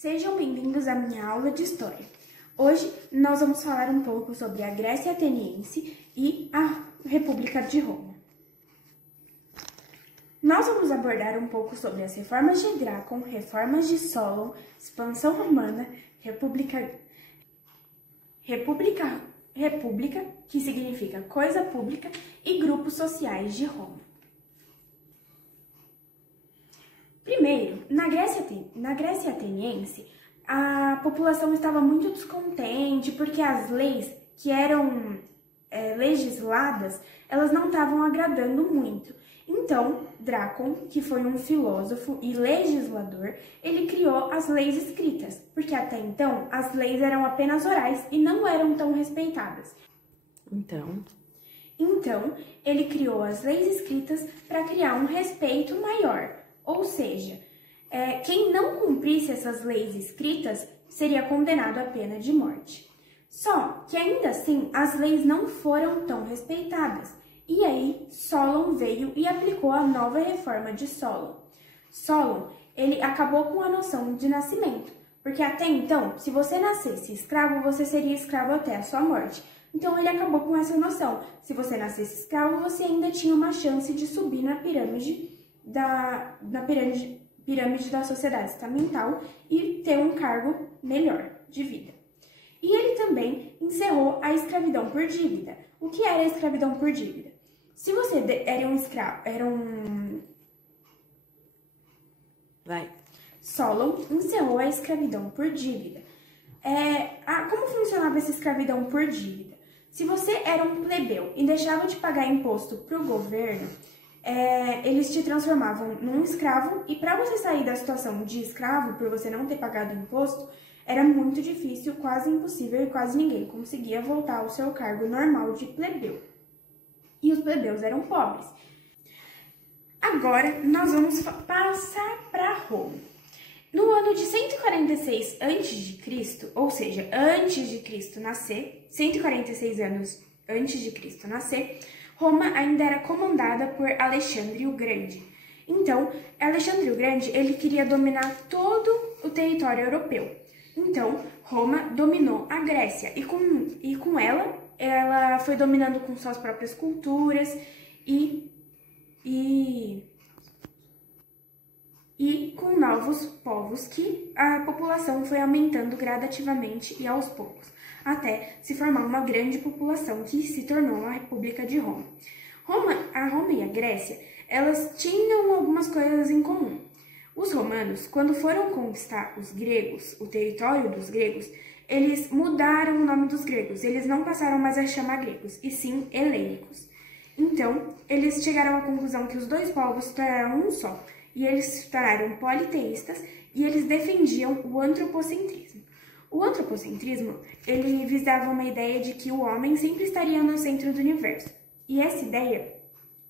Sejam bem-vindos à minha aula de História. Hoje nós vamos falar um pouco sobre a Grécia Ateniense e a República de Roma. Nós vamos abordar um pouco sobre as reformas de Drácon, reformas de Solon, expansão romana, república, que significa coisa pública, e grupos sociais de Roma. Primeiro, na Grécia Ateniense, a população estava muito descontente porque as leis que eram legisladas, elas não estavam agradando muito. Então, Drácon, que foi um filósofo e legislador, ele criou as leis escritas, porque até então as leis eram apenas orais e não eram tão respeitadas. Então, ele criou as leis escritas para criar um respeito maior. Ou seja, quem não cumprisse essas leis escritas seria condenado à pena de morte. Só que ainda assim, as leis não foram tão respeitadas. E aí, Solon veio e aplicou a nova reforma de Solon. Solon, ele acabou com a noção de nascimento, porque até então, se você nascesse escravo, você seria escravo até a sua morte. Então, ele acabou com essa noção. Se você nascesse escravo, você ainda tinha uma chance de subir na pirâmide da sociedade estamental e ter um cargo melhor de vida. E ele também encerrou a escravidão por dívida. O que era a escravidão por dívida? Se você era um escravo, Solon encerrou a escravidão por dívida. Como funcionava essa escravidão por dívida? Se você era um plebeu e deixava de pagar imposto para o governo, eles te transformavam num escravo, e para você sair da situação de escravo, por você não ter pagado imposto, era muito difícil, quase impossível, e quase ninguém conseguia voltar ao seu cargo normal de plebeu. E os plebeus eram pobres. Agora, nós vamos passar para Roma. No ano de 146 a.C., ou seja, antes de Cristo nascer, 146 anos antes de Cristo nascer, Roma ainda era comandada por Alexandre o Grande. Então, Alexandre o Grande, ele queria dominar todo o território europeu. Então, Roma dominou a Grécia e com ela foi dominando com suas próprias culturas e com novos povos que a população foi aumentando gradativamente e aos poucos, até se formar uma grande população que se tornou a República de Roma. A Roma e a Grécia, elas tinham algumas coisas em comum. Os romanos, quando foram conquistar os gregos, o território dos gregos, eles mudaram o nome dos gregos. Eles não passaram mais a chamar gregos, e sim helênicos. Então, eles chegaram à conclusão que os dois povos se tornaram um só, e eles se tornaram politeístas, e eles defendiam o antropocentrismo. O antropocentrismo, ele visava uma ideia de que o homem sempre estaria no centro do universo. E essa ideia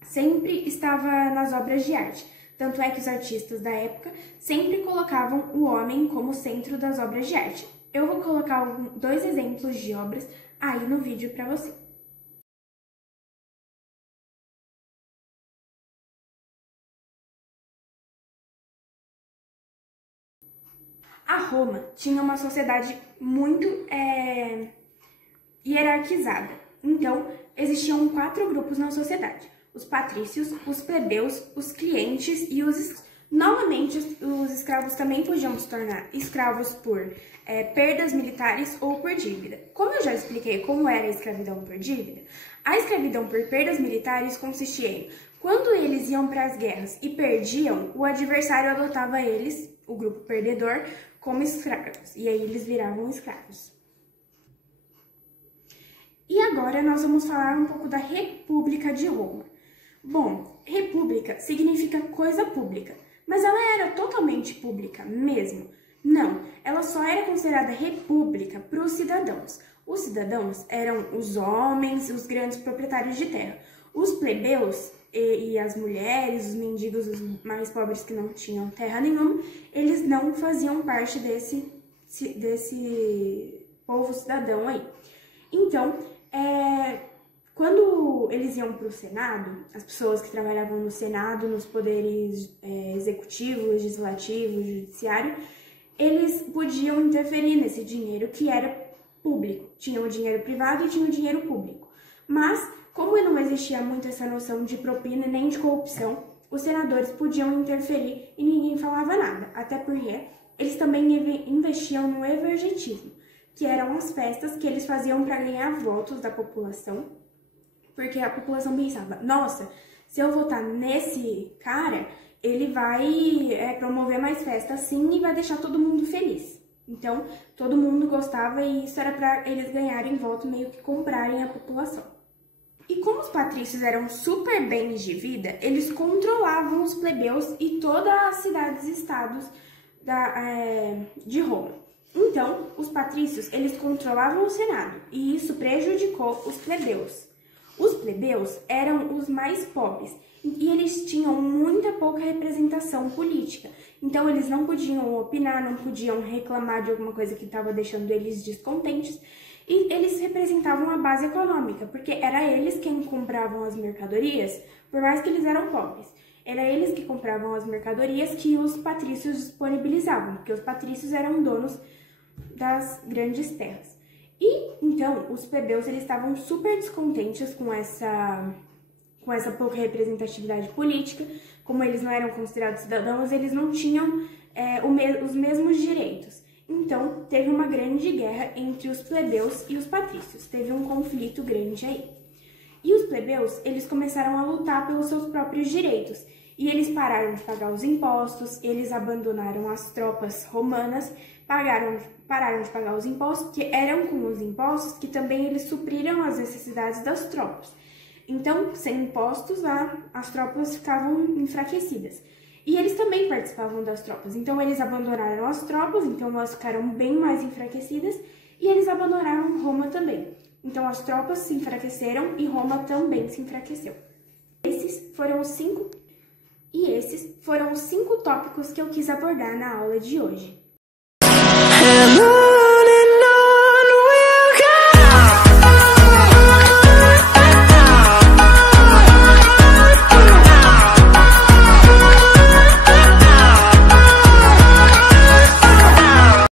sempre estava nas obras de arte. Tanto é que os artistas da época sempre colocavam o homem como centro das obras de arte. Eu vou colocar dois exemplos de obras aí no vídeo para você. A Roma tinha uma sociedade muito hierarquizada. Então, existiam 4 grupos na sociedade: os patrícios, os plebeus, os clientes e os escravos. Novamente, os escravos também podiam se tornar escravos por perdas militares ou por dívida. Como eu já expliquei como era a escravidão por dívida, a escravidão por perdas militares consistia em, quando eles iam para as guerras e perdiam, o adversário adotava eles, o grupo perdedor, como escravos, e aí eles viravam escravos. E agora nós vamos falar um pouco da República de Roma. Bom, república significa coisa pública, mas ela era totalmente pública mesmo? Não, ela só era considerada república para os cidadãos. Os cidadãos eram os homens, os grandes proprietários de terra. Os plebeus e as mulheres, os mendigos, os mais pobres que não tinham terra nenhuma, eles não faziam parte desse povo cidadão aí. Então, quando eles iam para o Senado, as pessoas que trabalhavam no Senado, nos poderes executivo, legislativo, judiciário, eles podiam interferir nesse dinheiro que era público. Tinha o dinheiro privado e tinha o dinheiro público. Mas, como não existia muito essa noção de propina nem de corrupção, os senadores podiam interferir e ninguém falava nada, até porque eles também investiam no evergetismo, que eram as festas que eles faziam para ganhar votos da população, porque a população pensava, nossa, se eu votar nesse cara, ele vai promover mais festa assim e vai deixar todo mundo feliz. Então, todo mundo gostava e isso era para eles ganharem voto, meio que comprarem a população. E como os patrícios eram super bens de vida, eles controlavam os plebeus e todas as cidades e estados de Roma. Então, os patrícios, eles controlavam o Senado e isso prejudicou os plebeus. Os plebeus eram os mais pobres e eles tinham muita pouca representação política. Então, eles não podiam opinar, não podiam reclamar de alguma coisa que estava deixando eles descontentes. E eles representavam a base econômica, porque era eles quem compravam as mercadorias, por mais que eles eram pobres. Era eles que compravam as mercadorias que os patrícios disponibilizavam, porque os patrícios eram donos das grandes terras. E, então, os plebeus eles estavam super descontentes com essa pouca representatividade política. Como eles não eram considerados cidadãos, eles não tinham os mesmos direitos. Então, teve uma grande guerra entre os plebeus e os patrícios. Teve um conflito grande aí. E os plebeus, eles começaram a lutar pelos seus próprios direitos. E eles pararam de pagar os impostos, eles abandonaram as tropas romanas, pararam de pagar os impostos, que eram com os impostos que também eles supriram as necessidades das tropas. Então, sem impostos, as tropas ficavam enfraquecidas. E eles também participavam das tropas. Então, eles abandonaram as tropas, então elas ficaram bem mais enfraquecidas, e eles abandonaram Roma também. Então, as tropas se enfraqueceram e Roma também se enfraqueceu. Esses foram os 5 tópicos que eu quis abordar na aula de hoje.